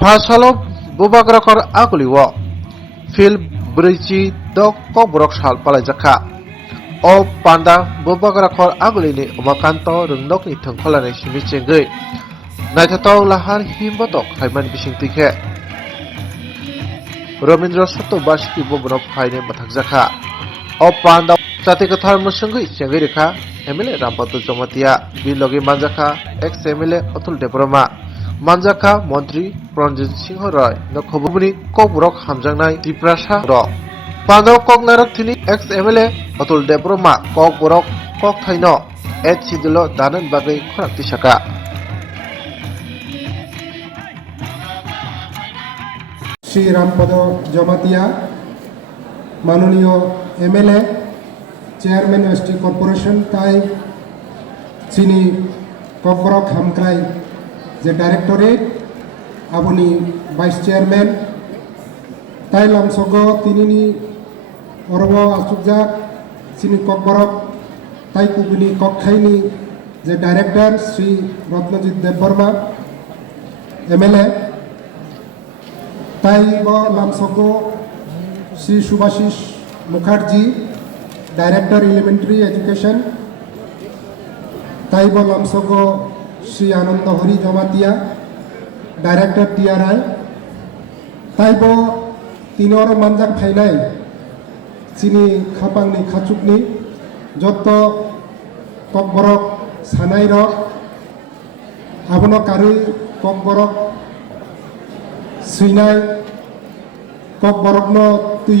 Pasalo bubagrakor aguliwo fil briji dok kobrok sal palajaka o panda bubagrakor agulini umakanto rungdokni thongkholani simi chenggei naithatok lahar himbotok haiman bisingtike Robindra Soto Bashki Bobrok Faine Bathakjaka o panda jati kathar musungui chenggei rekha MLA Rampatu Jomatia bilogi manjaka ex MLA Atul Debroma manjaka Mantri Pranjit Singh Roy Nokhobuni Kobrok Hamjangnai Diprasha Ro Pando Koknarak Thini ex MLA Atul Debroma Kokborok Kokthaino et Sidilo Danan Bagai Khorakti Saka Shri Rampada Jamatia মাননীয় MLA chairman ST corporation তাই চিনি ককবরক হামক্রাই যে directorate আবনি vice chairman তাই লমসগ তিনিনি অরব আসুকজাক চিনি ককবরক তাই কুবিনি ককখাইনি যে ডাইরেক্টর শ্রী রত্নজিৎ দেববর্মা MLA তাই লামসগো Shri Subhashis Mukherjee director elementary education তাই লামসগো শ্রী আনন্দ হরি জমাতিয়া ডাইরেক্টর TRI তাই তিনর মানজাক ফাইনাই চিনি খাপাংনি খাচুকনি যত ককবরক সানাই রক আবনো কারুই ককবরক সুইনাই ককবরকনো তুই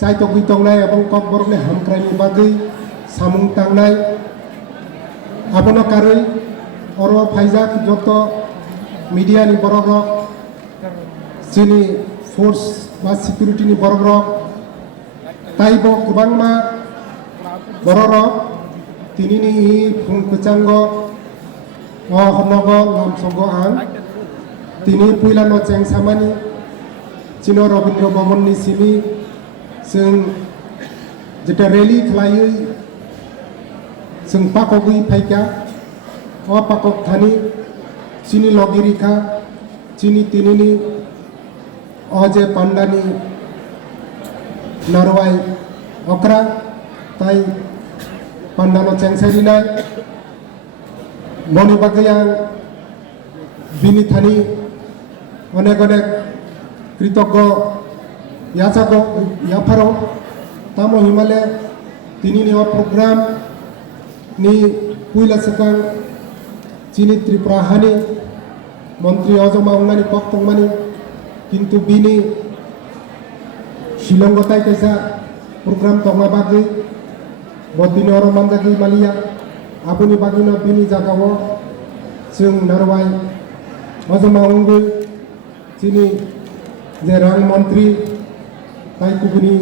চাইতো গুইতংনাই এবং ককবরকনি হামক্রাইনি বাগৈ সামুং টাংনাই আবনো কারুই অর ফাইজাক যত মিডিয়ানি বরক রক চিনি ফোর্স বা সিকিউরিটিনি বরক রক তাইব গোबांमा বরক রক তিনিনি ফুং কুচাঙ্গ অ হনগ লামসগ আং তিনি পুইলানো চেংসামানি চিনো রবীন্দ্র ভবনनि सिमी जों जेटा रेलि खालायै जों पाकगै फाइका अ पाकक थानि चिनि लगिरिखा चिनि तिनिनि अ जे पान्डानि नारवाय अक्रा ताई पान्डानो चेंसारिनाय बनि बागै आं बिनि थानि অনেক অনেক কৃতজ্ঞ ইয়াচাগো ইয়াফারো তামো হিমালে তিনি নিও প্রোগ্রাম নি পুইলা সেকাং চিনি ত্রিপুরা হানি মন্ত্রী অজমা উঙ্গানি কক্তংমানি কিন্তু বিনি শিলংগতাই কাইসা প্রোগ্রাম তংনা বাগৈ বদিনি অর মানজাগি মালিয়া আবুনি বাগিনো বিনি জাগাও जों नारवाय অজমা উঙ্গৈ চিনি যে রাং মন্ত্রী তাই কুবুনি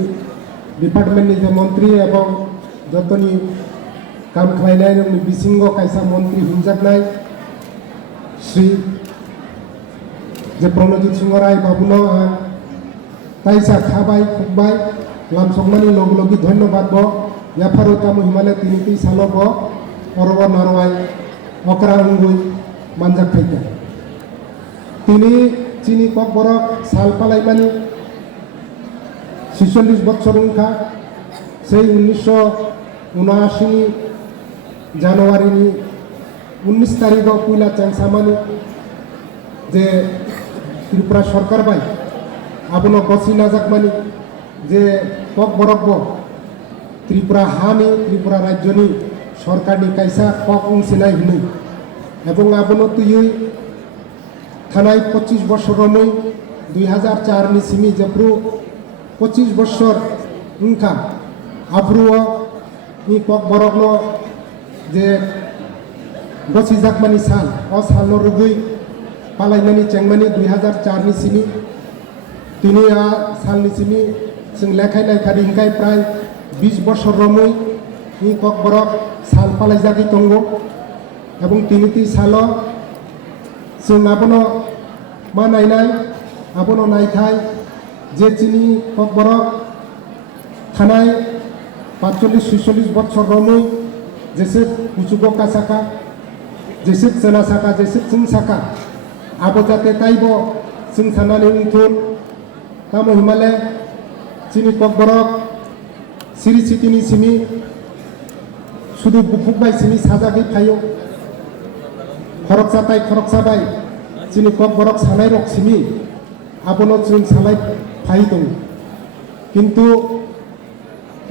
ডিপার্টমেন্টনি যে মন্ত্রী এবং যতনি কাম খাইনাই রংনি বিসিঙ্গ কাইসা মন্ত্রী হিমজাকনাই শ্রী যে প্রণজিৎ সিংহ রায় বাবুনো আং তাইসা খাবাই খুববাই লামসংমানি লগলগি ধন্যবাদ ব ইয়াফারো তামু হিমালয় তিনিটি সালব অরব নারওয়াই অকরা উঙ্গুই মানজাক ফাইকা তিনি চিনি ককবরক সাল পালাইমানি 46 বছর উনখা সেই 1979 জানুয়ারিনি 19 তারিখ পুইলা চেংসামানি যে ত্রিপুরা সরকার বাই আবনো বসি নাজাকমানি যে ককবরক ত্রিপুরা হানি ত্রিপুরা রাজ্যনি সরকারনি কাইসা কক উংসিনাই হিনি এবং আবনো তুই থানায় 25 বছর রমৈ 2004 নি সিমি জেপ্রু 25 বছর উনখা আব্রুও নি ককবরকনো যে বসি জাকমানি সাল অ সালনো রুগৈ পালাইমানি চেংমানি 2004 নি সিমি তিনি আ সালনি সিমি जों লেখাইনাই খাদিনকাই প্রায় 20 বছর রমৈ নি ককবরক সাল পালাইজাগি তঙ্গ এবং তিনিটি সাল जों आबनो मा नायनाय आबनो नायथाय जे चिनि ककबरक थानाय 45-46 বছর রমৈ जेसे कुचुगो कासाका जेसे चना साका जेसे चिं साका abo jate taibo जों साननानै उनथुन tamo himale chini kok borok siri sitini simi sudu bukuk bai simi sajagi phayo khorok sabai chini kok borok sanai rok simi abono जों salai phai dong কিন্তু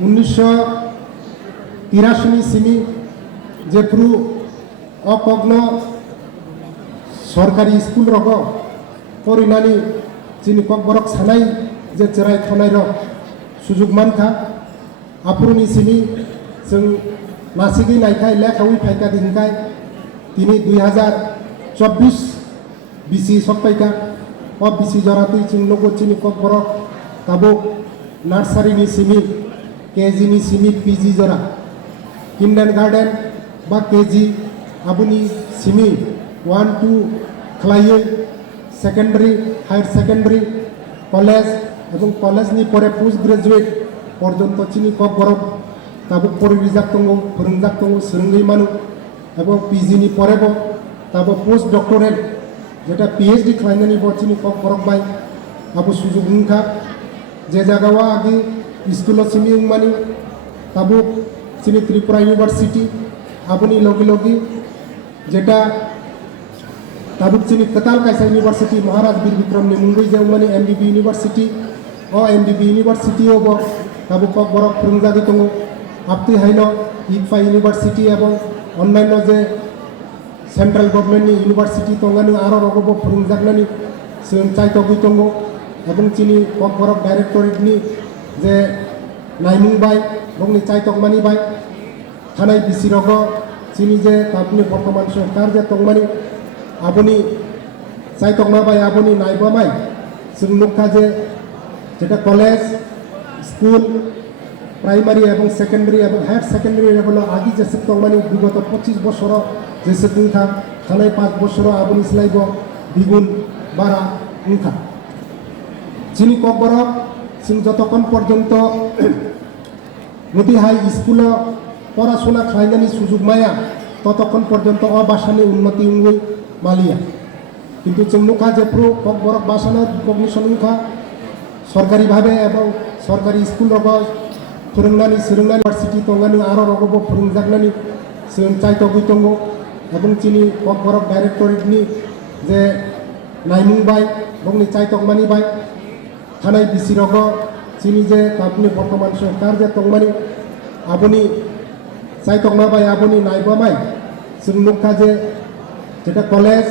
1983 সিমি যে পুরো অকগ্ন সরকারি স্কুল রক পরিনানি যিনি ককবরক সানাই যে চেরাই খনাই rock সুযোগ মানখা আপুরনি সিমি जों নাসিগি নাইখাই লেখাউই ফাইকা দিনখাই তিনি 2024 বিসি সপ্তাইকা ও বিসি জরাতুই जों লোক চিনি ককবরক তাবো নার্সারিনি সিমি কেজিনি সিমি পিজি জরা কিন্ডারগার্টেন বা কেজি আবুনি সিমি 1-2 খালাইয়ে সেকেন্ডারি হায়ার সেকেন্ডারি কলেজ এবং কলেজনি পরে পোস্ট গ্রাজুয়েট পর্যন্ত চিনি কক বরফ তাবো পরিরিজাক দङ फोरोंजाक दङ सोलोंगै मानु এবং পিজিনি পরেব তাবো পোস্ট ডক্টরেট যেটা পিএইচডি খালাইনানি চিনি কক বরফ বাই আবো সুযোগ হুংখা যে জায়গাওয়া আগে স্কুল সিমি উংমানি তাবো চিনি ত্রিপুরা ইউনিভার্সিটি আবুনি লগে লগে যেটা তাবুক চিনি কতাল কাইসা ইউনিভার্সিটি মহারাজ বীর বিক্রম নি মুম্বাই যে উংমানি এমবিবি ইউনিভার্সিটি ও এমবিবি ইউনিভার্সিটি ও তাবো কক বরক ফোরংজাগি দङ আপতি হাইন ইকফা ইউনিভার্সিটি এবং অন্যান্য যে সেন্ট্রাল গভর্নমেন্টনি ইউনিভার্সিটি দङानो আরো রগব ফোরংজাগনানি जों চাইতগি दङ এবং চিনি কক বরক ডাইরেক্টরেটনি যে নাইমুং বাই রংনি চাইতকমানি বাই থানাই বিসি রগ চিনি যে তাবনি বর্তমান সরকার যে তংমানি আবনি চাইতকমা বাই আবনি নাইবামাই जों नुखा যে যেটা কলেজ স্কুল প্রাইমারি এবং সেকেন্ডারি এবং হায়ার সেকেন্ডারি লেভেল আগে যে তংমানি বিগত 25 বছর যে উংখা থানাই 5 বছর আবনি সিলাইব দ্বিগুণ বাড়া উংখা চিনি কক বরক जों যতক্ষণ পর্যন্ত মতিহাই স্কুল পড়াশোনা খাইনানি সুযোগ মায়া ততক্ষণ পর্যন্ত অবাসানি উন্নতি উঙ্গুই মালিয়া কিন্তু जों नुखा যে প্রো কক বরক বাসানোর রিকগনিশন উংখা সরকারিভাবে এবং সরকারি স্কুল রগ फोरोंनानि सोलोंनानि इउनिभार्सिटी दङानो आरो रगब फोरोंजागनानि जों चाइतगि दङ এবং চিনি কক বরক ডাইরেক্টরেটনি যে নাইমুং বাই রংনি চাইতকমানি বাই থানাই বিসি রগ চিনি যে তাবনি বর্তমান সরকার যে তংমানি আবনি চাইতকমা বাই আবনি নাইবামাই जों नुखा যে যেটা কলেজ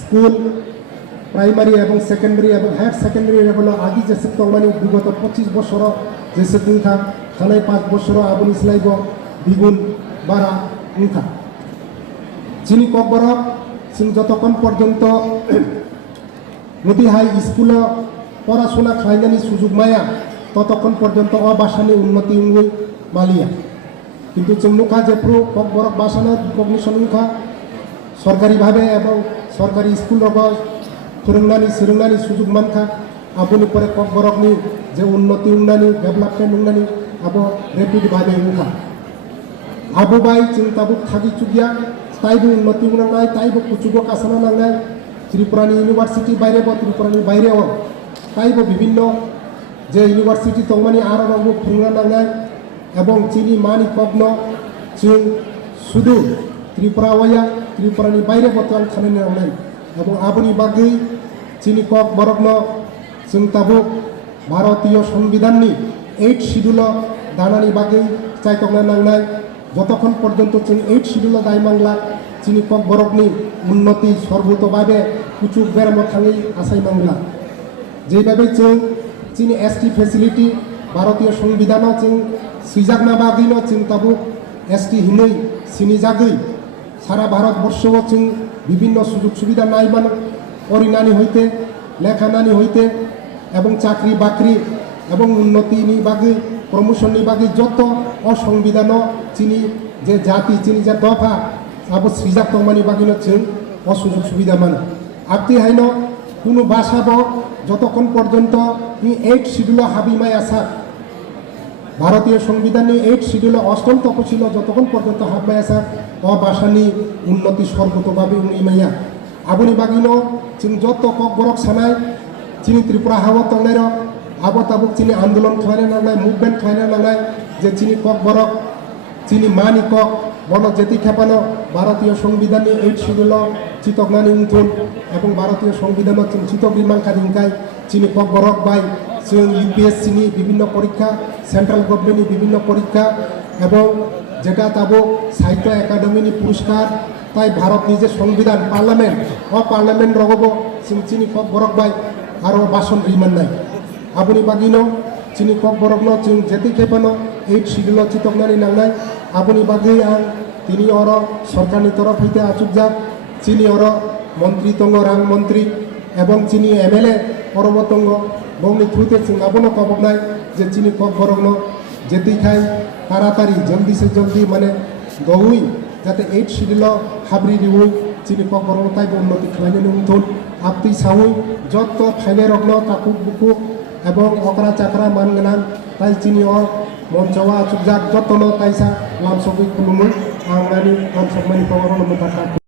স্কুল প্রাইমারি এবং সেকেন্ডারি এবং হায়ার সেকেন্ডারি লেভেল আগে যে তংমানি বিগত 25 বছর যে উংখা থানাই 5 বছর আবনি সিলাইব দ্বিগুণ বাড়া উংখা চিনি কক বরক जों যতক্ষণ পর্যন্ত মতিহাই স্কুল পড়াশোনা খাইনানি সুযোগ মায়া ততক্ষণ পর্যন্ত অবাসানি উন্নতি উঙ্গুই মালিয়া কিন্তু जों नुखा যে প্রো কক বরক বাসানোর রিকগনিশন উংখা সরকারিভাবে এবং সরকারি স্কুল রগ फोरोंनानि सोलोंनानि सुযোগ मानखा आबोनि परे কক বরকনি যে উন্নতি উন্নানি ডেভেলপমেন্ট উন্নানি আবো রেপিড ভাবে উংখা আবো বাই जों তাবুক থাকি চুগিয়া তাইবো উন্নতি উন্নানাই তাইবো কুচুগো কাসানা নাंनाय ত্রিপুরানি ইউনিভার্সিটি বাইরে বা ত্রিপুরানি বাইরেও তাইবো বিভিন্ন যে ইউনিভার্সিটি দংমানি আরো রগব फोरोंना नांनाय এবং চিনি মানি কগ্ন जों শুধু ত্রিপুরা ওয়া ত্রিপুরানি বাইরে বতল খানানি নাंनाय এবং আবনি বাগৈ চিনি কক বরকন जों তাবুক ভারতীয় সংবিধাননি 8 শিডিউল দানানি বাগৈ চাইতকনা নাंनाय যতক্ষণ পর্যন্ত जों 8 শিডিউল দাই মাংলা চিনি কক বরকনি উন্নতি সর্বতভাবে কুচুক বেরাম থাঙै আসাই মাংলা যেভাবে जों চিনি এসটি ফেসিলিটি ভারতীয় সংবিধানও जों সুইজাগনা বাগৈন जों তাবুক এসটি হিनै চিনি জাগৈ সারা ভারতবর্ষও जों বিভিন্ন সুযোগ সুবিধা নাইবান পরিনানি হইতে লেখানানি হইতে এবং চাকরি বাকরি এবং উন্নতিনি বাগৈ প্রমোশননি বাগৈ যত অসংবিধান চিনি যে জাতি চিনি যে দফা আবো সুইজাগ দংমানি বাগৈন जों অসুযোগ সুবিধা মানে আপনি হাইন কোনো বাসাব যতক্ষণ পর্যন্ত 8 শিডিউল হাবিমাই আসা ভারতীয় সংবিধানে 8 শিডিউল অষ্টম তপশিল যতক্ষণ পর্যন্ত হাবমাই আসা অবাসানি উন্নতি সর্বতভাবে উনিমাইয়া aboni bagino ching joto kok borok sanai chini Tripura hawa tongnai rok abo tabuk chini andolon khlaina nangnai movement khlaina nangnai je chini kok borok chini mani kok bono jeti khepano Bharatiyo সংবিধাননি 8 schedule চিতকনানি উংথুন এবং ভারতীয় সংবিধান চিতক বিমান কাদিনকাই চিনি cock Borok by जों UPSC नि বিভিন্ন পরীক্ষা সেন্ট্রাল গভর্নমেন্টনি বিভিন্ন পরীক্ষা এবং যেটা তাবো সাহিত্য একাডেমিনি পুরস্কার তাই ভারত নিজে সংবিধান পার্লামেন্ট ও পার্লামেন্ট রগব जों চিনি কক বরক বাই আরো বাসন রিমান নাই আবুনি বাগিনো চিনি কক বরকনো जों যেতে খেপানো 8 শিডিউল চিতকনানি নাংনাই আবুনি বাগি আं তিনি অর সরকারনি তরফ হইতে আচুকজাক চিনি অর মন্ত্রী তঙ্গ রাং মন্ত্রী এবং চিনি এমএলএ পরবতঙ্গ বংনি থ্রুতে जों আবনো কবনাই যে চিনি কক বরকনো যেতে খাই তাড়াতাড়ি জলদি সে জলদি মানে দহুই যাতে 8 শিডিউল হাবরি দিউই চিনি কক বরকনো তাই উন্নতি খাইনে উমথুন আপতি সাউই যত ফাইনে রগ্ন তাকুক বুকু এবং অকরা চাকরা মানগনান তাই চিনি অ মঞ্চওয়া আচুকজাক যতন তাইসা লামসবই খুলুমুই आंनानि लामसबमानि पावाराव मोनबाथा